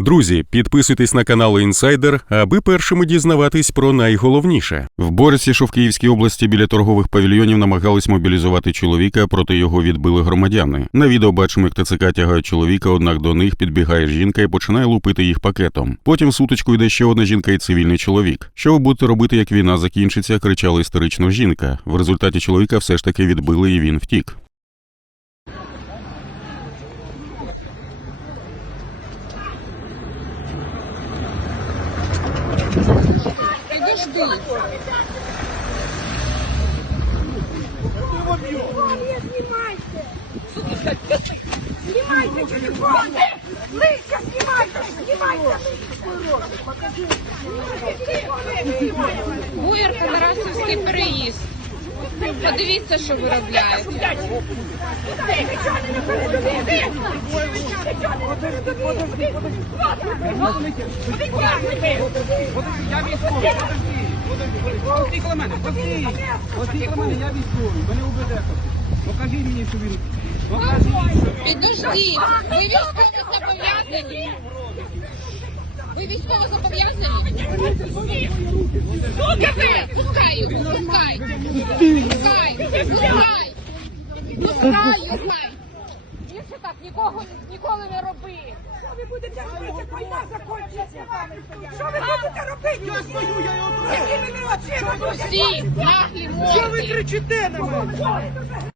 Друзі, підписуйтесь на канал Інсайдер, аби першими дізнаватись про найголовніше. В Борисі, що в Київській області біля торгових павільйонів намагались мобілізувати чоловіка, проте його відбили громадяни. На відео бачимо, як ТЦК тягають чоловіка, однак до них підбігає жінка і починає лупити їх пакетом. Потім в сутичку йде ще одна жінка і цивільний чоловік. Що ви будете робити, як війна закінчиться? кричала істерично жінка. В результаті чоловіка все ж таки відбили і він втік. Подожди. Снимайте телефон! Лыся, снимайте! Снимайте! Буєрка Тарасівський переїзд. Подивіться, що виробляють. Я військовий, подожди. Коло мене, подожди. Подожди коло мене, я військовий. Мене УБД. Покажіть мені, що він. Підожди. Ви військово зобов'язані? Ви військово зобов'язані? Сука ви! Пускай Пускай! Пускай! Більше так нікого ніколи не роби! Що ви будете робити? Війна закінчиться! Що ви будете робити? Я стою, я його Якими ви очима? Що ви кричите на мене?